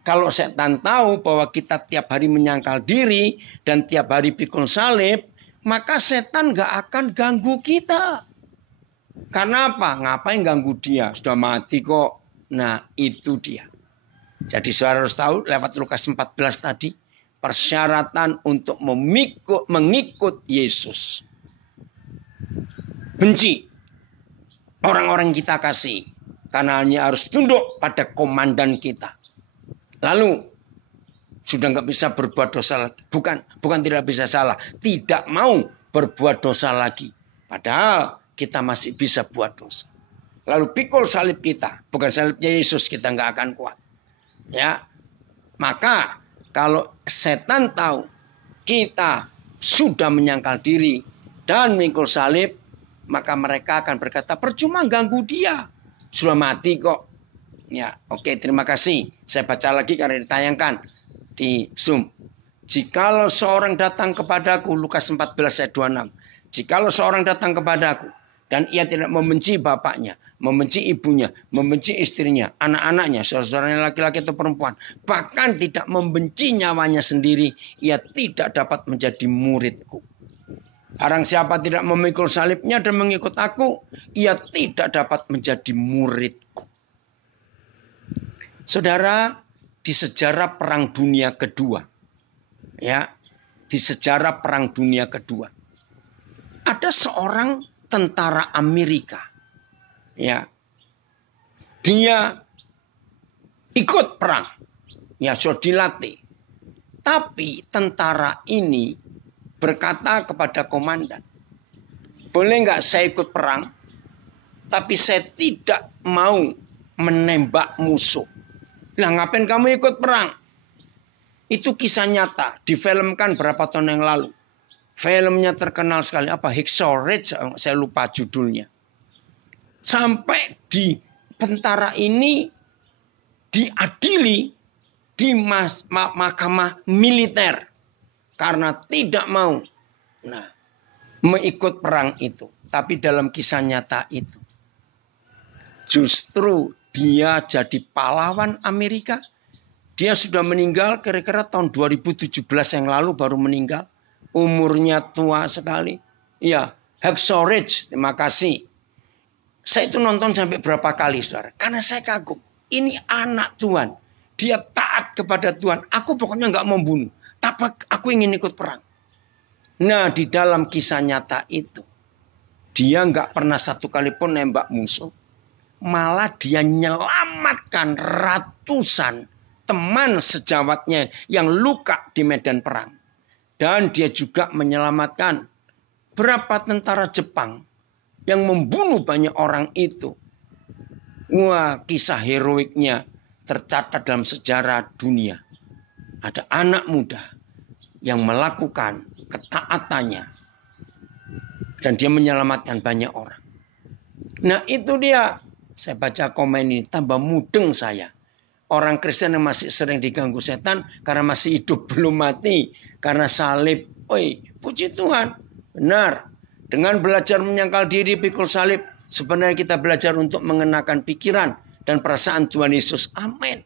Kalau setan tahu bahwa kita tiap hari menyangkal diri dan tiap hari pikul salib, maka setan nggak akan ganggu kita. Karena apa? Ngapain ganggu dia? Sudah mati kok. Nah, itu dia. Jadi saudara harus tahu lewat Lukas 14 tadi, persyaratan untuk mengikut Yesus. Benci orang-orang kita kasih. Karena hanya harus tunduk pada komandan kita. Lalu sudah nggak bisa berbuat dosa lagi. Bukan tidak bisa salah. Tidak mau berbuat dosa lagi. Padahal kita masih bisa buat dosa. Lalu pikul salib kita. Bukan salibnya Yesus, kita nggak akan kuat. Ya, maka kalau setan tahu kita sudah menyangkal diri dan mikul salib, maka mereka akan berkata, percuma ganggu dia. Sudah mati kok. Ya, oke, terima kasih. Saya baca lagi karena ditayangkan di Zoom. Jikalau seorang datang kepadaku, Lukas 14 ayat 26. Jikalau seorang datang kepadaku dan ia tidak membenci bapaknya, membenci ibunya, membenci istrinya, anak-anaknya, saudara-saudaranya laki-laki atau perempuan, bahkan tidak membenci nyawanya sendiri, ia tidak dapat menjadi muridku. Barang siapa tidak memikul salibnya dan mengikut aku, ia tidak dapat menjadi muridku. Saudara, di sejarah Perang Dunia Kedua, ya, di sejarah Perang Dunia Kedua, ada seorang tentara Amerika, ya, dia ikut perang, ya, sudah dilatih. Tapi tentara ini berkata kepada komandan, boleh nggak saya ikut perang, tapi saya tidak mau menembak musuh. Nah, ngapain kamu ikut perang? Itu kisah nyata, difilmkan berapa tahun yang lalu. Filmnya terkenal sekali, apa, Hacksaw Ridge, saya lupa judulnya. Sampai di tentara ini diadili di mahkamah militer karena tidak mau mengikut perang itu. Tapi dalam kisah nyata itu, justru dia jadi pahlawan Amerika. Dia sudah meninggal kira-kira tahun 2017 yang lalu baru meninggal. Umurnya tua sekali. Ya, Hacksaw Ridge, terima kasih. Saya itu nonton sampai berapa kali, saudara. Karena saya kagum. Ini anak Tuhan. Dia taat kepada Tuhan. Aku pokoknya nggak mau bunuh. Tapi aku ingin ikut perang. Nah, di dalam kisah nyata itu, dia nggak pernah satu kali pun nembak musuh. Malah dia menyelamatkan ratusan teman sejawatnya yang luka di medan perang. Dan dia juga menyelamatkan berapa tentara Jepang yang membunuh banyak orang itu. Wah, kisah heroiknya tercatat dalam sejarah dunia. Ada anak muda yang melakukan ketaatannya. Dan dia menyelamatkan banyak orang. Nah, itu dia. Saya baca komen ini, tambah mudeng saya. Orang Kristen yang masih sering diganggu setan karena masih hidup belum mati. Karena salib. Oi, puji Tuhan. Benar. Dengan belajar menyangkal diri pikul salib. Sebenarnya kita belajar untuk mengenakan pikiran dan perasaan Tuhan Yesus. Amin.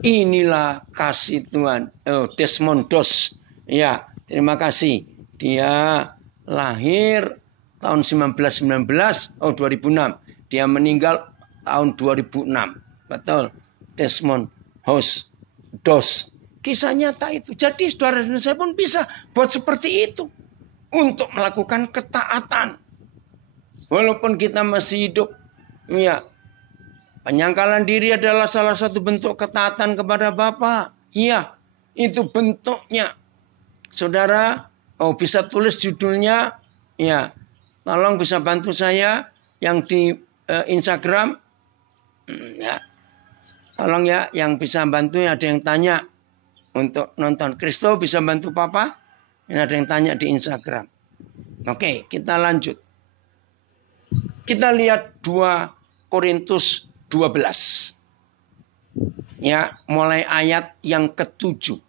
Inilah kasih Tuhan. Oh, Desmond Doss. Ya, terima kasih. Dia lahir tahun 1919. Oh, 2006. Dia meninggal tahun 2006. Betul. Desmond Doss. Kisah nyata itu. Jadi saudara dan saya pun bisa buat seperti itu. Untuk melakukan ketaatan. Walaupun kita masih hidup. Ya. Penyangkalan diri adalah salah satu bentuk ketaatan kepada Bapa. Iya. Itu bentuknya. Saudara. Oh, bisa tulis judulnya. Ya. Tolong bisa bantu saya. Yang di Instagram. Ya. Tolong ya. Yang bisa bantu. Ada yang tanya. Untuk nonton. Kristo bisa bantu Papa? Ini ada yang tanya di Instagram. Oke, kita lanjut. Kita lihat 2 Korintus 12. Ya, mulai ayat yang ke-7.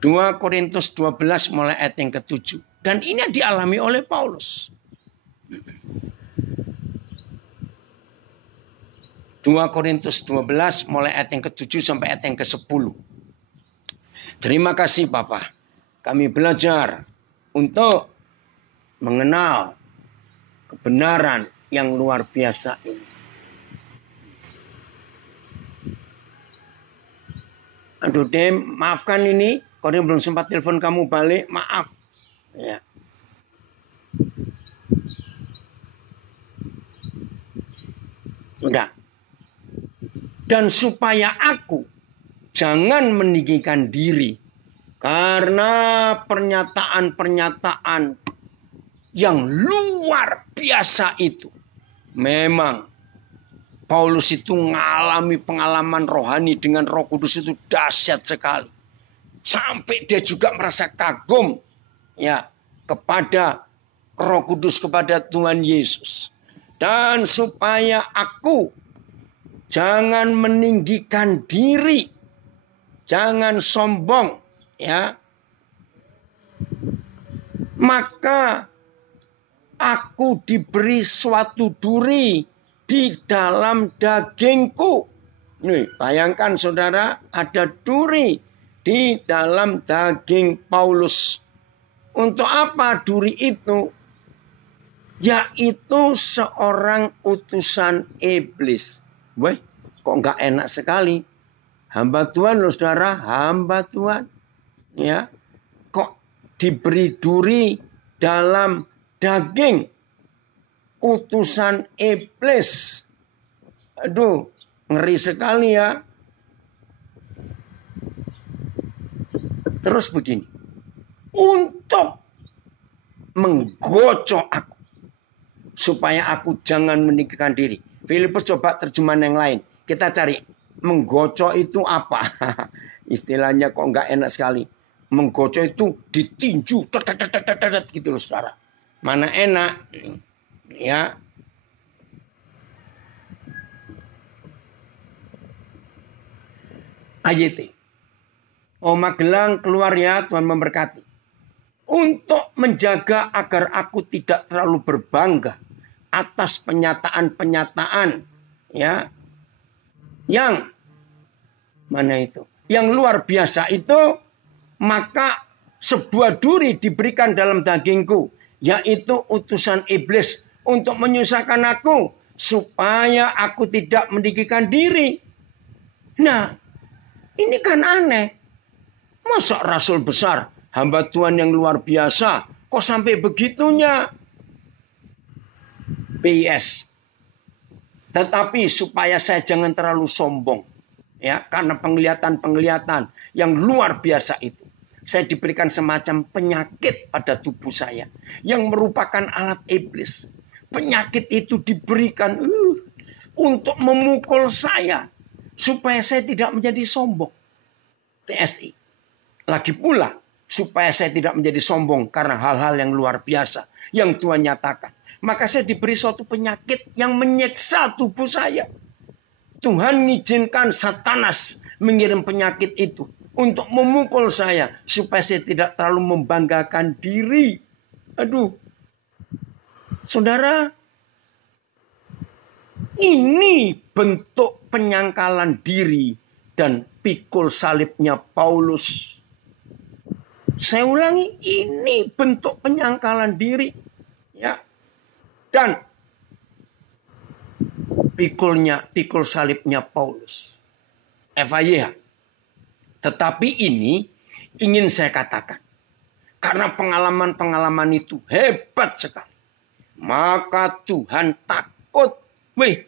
2 Korintus 12 mulai ayat yang ke-7. Dan ini dialami oleh Paulus. 2 Korintus 12 mulai ayat yang ke-7 sampai ayat yang ke-10. Terima kasih Bapak. Kami belajar untuk mengenal kebenaran yang luar biasa ini. Aduh Dem, maafkan ini. Kalau belum sempat telepon kamu balik, maaf. Ya. Udah. Dan supaya aku jangan meninggikan diri karena pernyataan-pernyataan yang luar biasa itu. Memang Paulus itu mengalami pengalaman rohani dengan Roh Kudus itu dahsyat sekali. Sampai dia juga merasa kagum ya kepada Roh Kudus, kepada Tuhan Yesus. Dan supaya aku jangan meninggikan diri, jangan sombong, ya. Maka aku diberi suatu duri di dalam dagingku. Nih, bayangkan saudara, ada duri di dalam daging Paulus. Untuk apa duri itu? Yaitu seorang utusan iblis. Weh, kok nggak enak sekali. Hamba Tuhan loh saudara, hamba Tuhan. Ya, kok diberi duri dalam daging utusan iblis. Aduh, ngeri sekali ya. Terus begini. Untuk menggocok aku. Supaya aku jangan meninggikan diri. Filipus coba terjemahan yang lain. Kita cari menggocok itu apa? Istilahnya kok nggak enak sekali. Menggocok itu ditinju. Gitu loh saudara. Mana enak. Ya. AYT. Oh Magelang keluar ya, Tuhan memberkati. Untuk menjaga agar aku tidak terlalu berbangga atas penyataan-penyataan ya yang mana itu? Yang luar biasa itu, maka sebuah duri diberikan dalam dagingku, yaitu utusan iblis untuk menyusahkan aku supaya aku tidak meninggikan diri. Nah, ini kan aneh. Masa rasul besar, hamba Tuhan yang luar biasa, kok sampai begitunya? PS. Tetapi supaya saya jangan terlalu sombong. Ya, karena penglihatan-penglihatan yang luar biasa itu. Saya diberikan semacam penyakit pada tubuh saya. Yang merupakan alat iblis. Penyakit itu diberikan untuk memukul saya. Supaya saya tidak menjadi sombong. TSI. Lagi pula, supaya saya tidak menjadi sombong karena hal-hal yang luar biasa yang Tuhan nyatakan. Maka saya diberi suatu penyakit yang menyiksa tubuh saya. Tuhan mengizinkan Satanas mengirim penyakit itu untuk memukul saya supaya saya tidak terlalu membanggakan diri. Aduh. Saudara, ini bentuk penyangkalan diri dan pikul salibnya Paulus. Saya ulangi, ini bentuk penyangkalan diri. Ya. Dan pikul salibnya Paulus. FYI. Tetapi ini ingin saya katakan. Karena pengalaman-pengalaman itu hebat sekali. Maka Tuhan takut. Wih,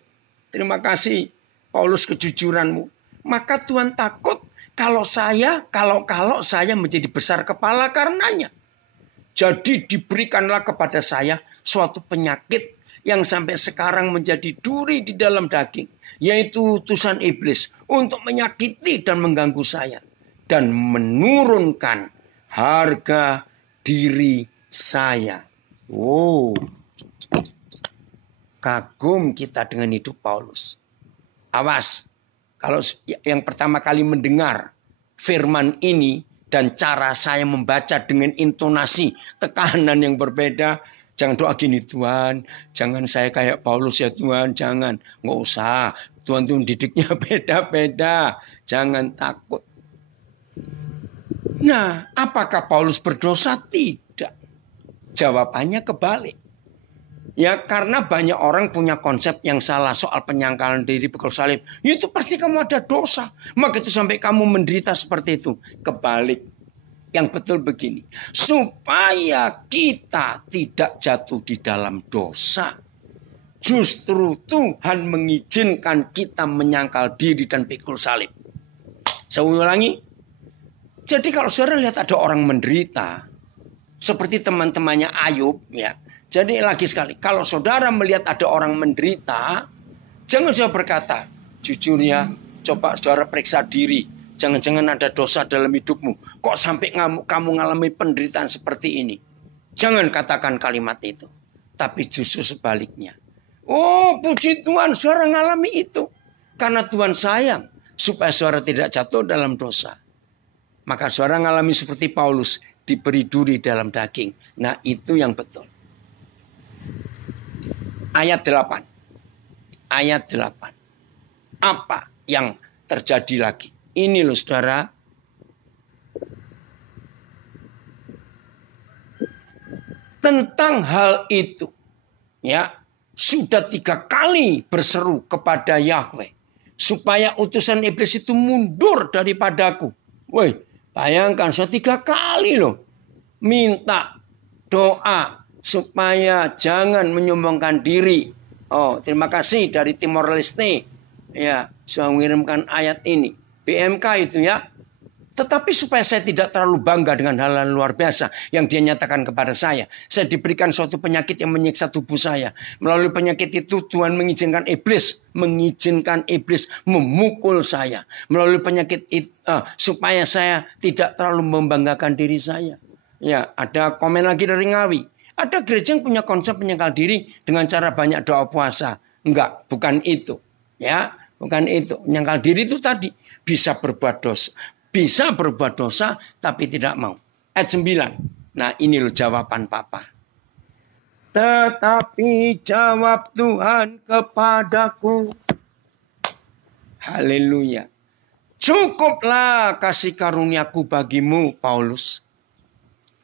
terima kasih Paulus kejujuranmu. Maka Tuhan takut kalau saya menjadi besar kepala karenanya. Jadi diberikanlah kepada saya suatu penyakit yang sampai sekarang menjadi duri di dalam daging. Yaitu utusan iblis untuk menyakiti dan mengganggu saya. Dan menurunkan harga diri saya. Oh, kagum kita dengan hidup Paulus. Awas, kalau yang pertama kali mendengar firman ini dan cara saya membaca dengan intonasi tekanan yang berbeda, jangan doa gini, Tuhan, jangan saya kayak Paulus ya Tuhan, jangan. Nggak usah, Tuhan tuh didiknya beda-beda, jangan takut. Nah, apakah Paulus berdosa? Tidak. Jawabannya kebalik. Ya, karena banyak orang punya konsep yang salah soal penyangkalan diri pikul salib. Itu pasti kamu ada dosa. Maka itu sampai kamu menderita seperti itu. Kebalik. Yang betul begini. Supaya kita tidak jatuh di dalam dosa. Justru Tuhan mengizinkan kita menyangkal diri dan pikul salib. Saya ulangi. Jadi kalau saudara lihat ada orang menderita, seperti teman-temannya Ayub, ya. Jadi lagi sekali, kalau saudara melihat ada orang menderita, jangan saudara berkata, jujur ya, coba saudara periksa diri. Jangan-jangan ada dosa dalam hidupmu. Kok sampai kamu mengalami penderitaan seperti ini? Jangan katakan kalimat itu. Tapi justru sebaliknya. Oh, puji Tuhan, saudara mengalami itu. Karena Tuhan sayang, supaya saudara tidak jatuh dalam dosa. Maka saudara mengalami seperti Paulus, diberi duri dalam daging. Nah, itu yang betul. Ayat 8. Ayat 8. Apa yang terjadi lagi? Ini loh saudara. Tentang hal itu. Ya, sudah 3 kali berseru kepada Yahweh. Supaya utusan iblis itu mundur daripadaku. Woi, bayangkan sudah 3 kali loh. Minta doa supaya jangan menyombongkan diri. Oh, terima kasih dari Timor Leste. Ya, sudah mengirimkan ayat ini. BMK itu ya. Tetapi supaya saya tidak terlalu bangga dengan hal-hal luar biasa yang dia nyatakan kepada saya. Saya diberikan suatu penyakit yang menyiksa tubuh saya. Melalui penyakit itu Tuhan mengizinkan iblis memukul saya. Melalui penyakit itu supaya saya tidak terlalu membanggakan diri saya. Ya, ada komen lagi dari Ngawi. Ada gereja yang punya konsep menyangkal diri dengan cara banyak doa puasa. Enggak, bukan itu. Ya, bukan itu. Menyangkal diri itu tadi bisa berbuat dosa. Bisa berbuat dosa tapi tidak mau. Ayat 9. Nah, ini loh jawaban Papa. Tetapi jawab Tuhan kepadaku. Haleluya. Cukuplah kasih karuniaku bagimu, Paulus.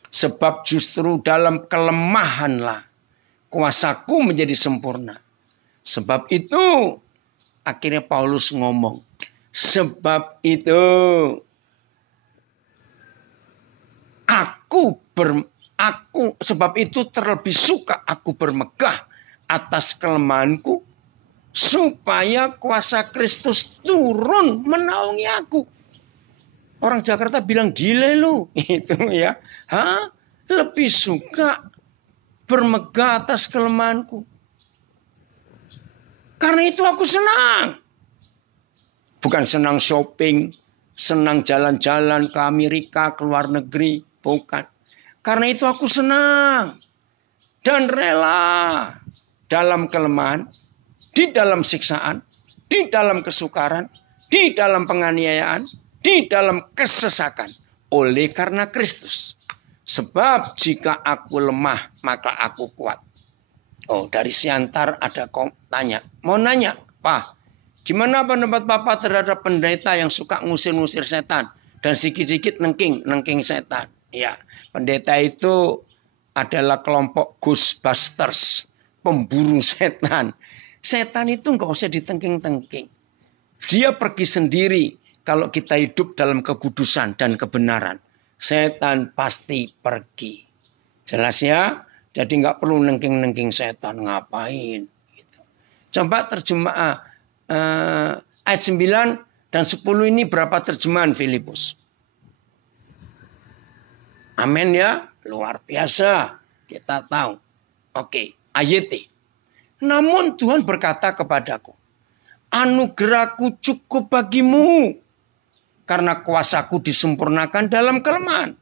Sebab justru dalam kelemahanlah kuasaku menjadi sempurna. Sebab itu akhirnya Paulus ngomong. Sebab itu sebab itu terlebih suka aku bermegah atas kelemahanku supaya kuasa Kristus turun menaungi aku. Orang Jakarta bilang gile lu. Itu ya. Hah? Lebih suka bermegah atas kelemahanku. Karena itu aku senang. Bukan senang shopping, senang jalan-jalan ke Amerika, ke luar negeri. Bukan. Karena itu aku senang. Dan rela dalam kelemahan, di dalam siksaan, di dalam kesukaran, di dalam penganiayaan, di dalam kesesakan. Oleh karena Kristus. Sebab jika aku lemah, maka aku kuat. Oh, dari Siantar ada tanya. Mau nanya, Pak. Gimana pendapat Papa terhadap pendeta yang suka ngusir-ngusir setan. Dan sedikit-sedikit nengking setan. Ya, pendeta itu adalah kelompok Ghostbusters. Pemburu setan. Setan itu nggak usah ditengking-tengking. Dia pergi sendiri kalau kita hidup dalam kekudusan dan kebenaran. Setan pasti pergi. Jelas ya? Jadi nggak perlu nengking-nengking setan. Ngapain? Gitu. Coba terjemah ayat 9 dan 10 ini berapa terjemahan Filipus? Amin ya. Luar biasa. Kita tahu. Oke. Ayat. Namun Tuhan berkata kepadaku. Anugerahku cukup bagimu. Karena kuasaku disempurnakan dalam kelemahan.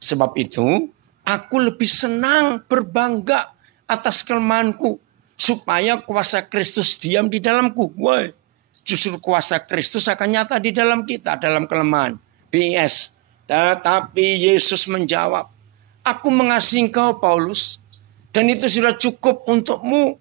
Sebab itu Aku lebih senang berbangga atas kelemahanku. Supaya kuasa Kristus diam di dalamku. Woi, justru kuasa Kristus akan nyata di dalam kita dalam kelemahan. BS. Tetapi Yesus menjawab, aku mengasihi engkau Paulus. Dan itu sudah cukup untukmu.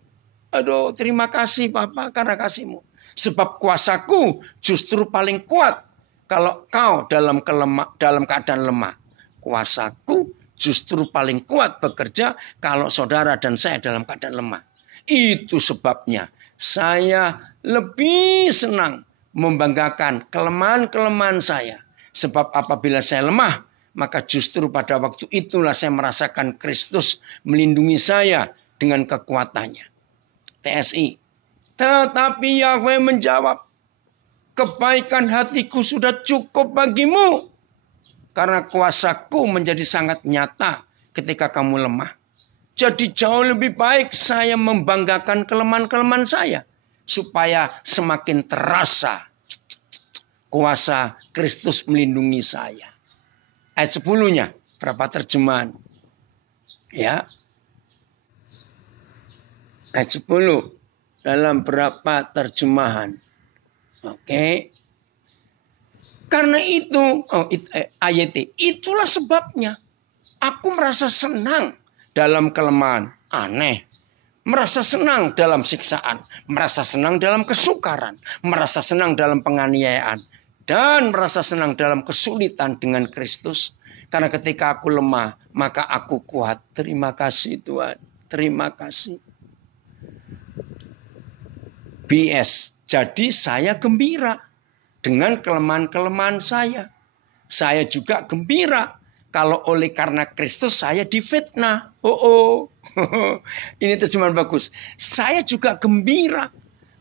Aduh, terima kasih Bapak karena kasihmu. Sebab kuasaku justru paling kuat kalau kau dalam keadaan lemah. Kuasaku justru paling kuat bekerja kalau saudara dan saya dalam keadaan lemah. Itu sebabnya saya lebih senang membanggakan kelemahan-kelemahan saya. Sebab apabila saya lemah, maka justru pada waktu itulah saya merasakan Kristus melindungi saya dengan kekuatannya. TSI. Tetapi Yahweh menjawab, kebaikan hatiku sudah cukup bagimu. Karena kuasaku menjadi sangat nyata ketika kamu lemah. Jadi jauh lebih baik saya membanggakan kelemahan-kelemahan saya. Supaya semakin terasa kuasa Kristus melindungi saya. Ayat 10-nya, berapa terjemahan? Ya. Ayat 10 dalam berapa terjemahan. Oke. Karena itu, ayat itulah sebabnya aku merasa senang dalam kelemahan. Aneh. Merasa senang dalam siksaan. Merasa senang dalam kesukaran. Merasa senang dalam penganiayaan. Dan merasa senang dalam kesulitan dengan Kristus. Karena ketika aku lemah, maka aku kuat. Terima kasih Tuhan. Terima kasih. BS. Jadi saya gembira dengan kelemahan-kelemahan saya. Saya juga gembira kalau oleh karena Kristus saya difitnah. Ini terjemahan bagus. Saya juga gembira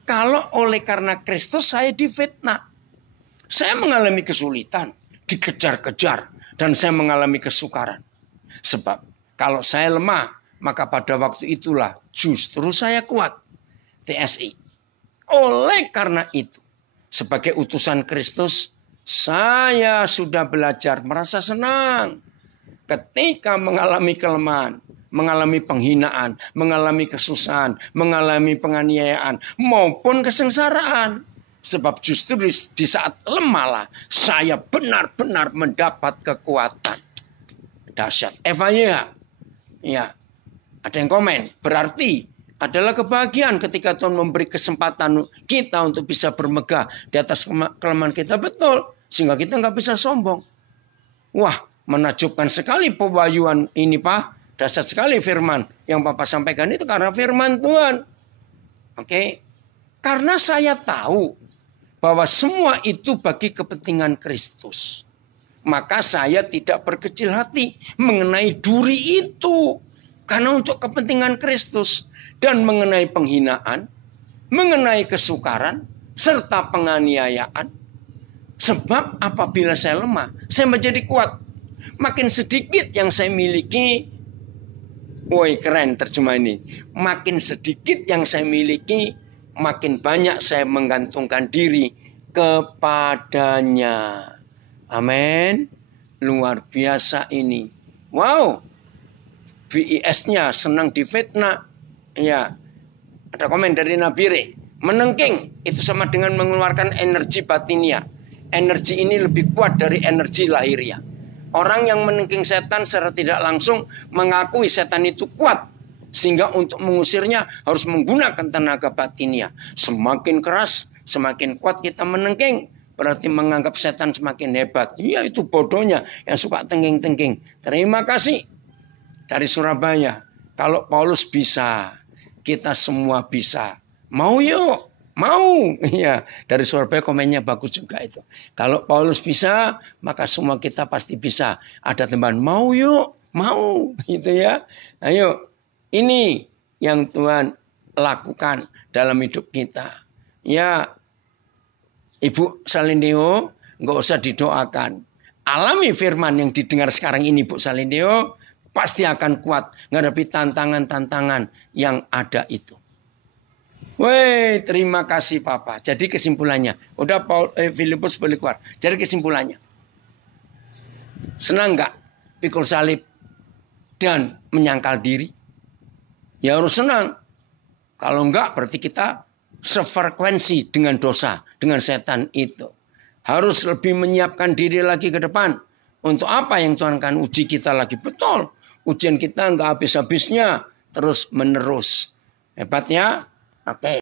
kalau oleh karena Kristus saya difitnah. Saya mengalami kesulitan, dikejar-kejar, dan saya mengalami kesukaran. Sebab kalau saya lemah, maka pada waktu itulah justru saya kuat. TSI. Oleh karena itu, sebagai utusan Kristus, saya sudah belajar merasa senang ketika mengalami kelemahan, mengalami penghinaan, mengalami kesusahan, mengalami penganiayaan, maupun kesengsaraan. Sebab justru di saat lemahlah saya benar-benar mendapat kekuatan. Dahsyat. Evaya. Ya. Ada yang komen. Berarti adalah kebahagiaan ketika Tuhan memberi kesempatan kita untuk bisa bermegah di atas kelemahan kita. Betul. Sehingga kita nggak bisa sombong. Wah, menakjubkan sekali pewahyuan ini, Pak. Dahsyat sekali firman yang Bapak sampaikan itu karena firman Tuhan. Oke. Karena saya tahu bahwa semua itu bagi kepentingan Kristus. Maka saya tidak berkecil hati mengenai duri itu. Karena untuk kepentingan Kristus. Dan mengenai penghinaan, mengenai kesukaran, serta penganiayaan. Sebab apabila saya lemah, saya menjadi kuat. Makin sedikit yang saya miliki, woi keren terjemah ini. Makin sedikit yang saya miliki, makin banyak saya menggantungkan diri kepadanya. Amin. Luar biasa ini. Wow. BIS-nya senang difitnah. Ya, ada komen dari Nabire. Menengking itu sama dengan mengeluarkan energi batinia. Energi ini lebih kuat dari energi lahiriah. Orang yang menengking setan secara tidak langsung mengakui setan itu kuat. Sehingga untuk mengusirnya harus menggunakan tenaga batinia. Semakin keras, semakin kuat kita menengking. Berarti menganggap setan semakin hebat. Iya, itu bodohnya yang suka tengking-tengking. Terima kasih dari Surabaya. Kalau Paulus bisa, kita semua bisa. Mau yuk, mau. Ya, dari Surabaya komennya bagus juga itu. Kalau Paulus bisa, maka semua kita pasti bisa. Ada teman, mau yuk, mau. Gitu ya. Ayo, ini yang Tuhan lakukan dalam hidup kita. Ya, Ibu Salindeo, nggak usah didoakan. Alami firman yang didengar sekarang ini, Bu Salindeo. Pasti akan kuat menghadapi tantangan-tantangan yang ada itu. Woi, terima kasih Papa. Jadi kesimpulannya, udah Filipus boleh keluar. Jadi kesimpulannya, senang nggak pikul salib? dan menyangkal diri? Ya harus senang. Kalau enggak berarti kita sefrekuensi dengan dosa, dengan setan itu. Harus lebih menyiapkan diri lagi ke depan. Untuk apa yang Tuhan akan uji kita lagi? Betul. Ujian kita enggak habis-habisnya. Terus menerus. Hebat ya? Oke.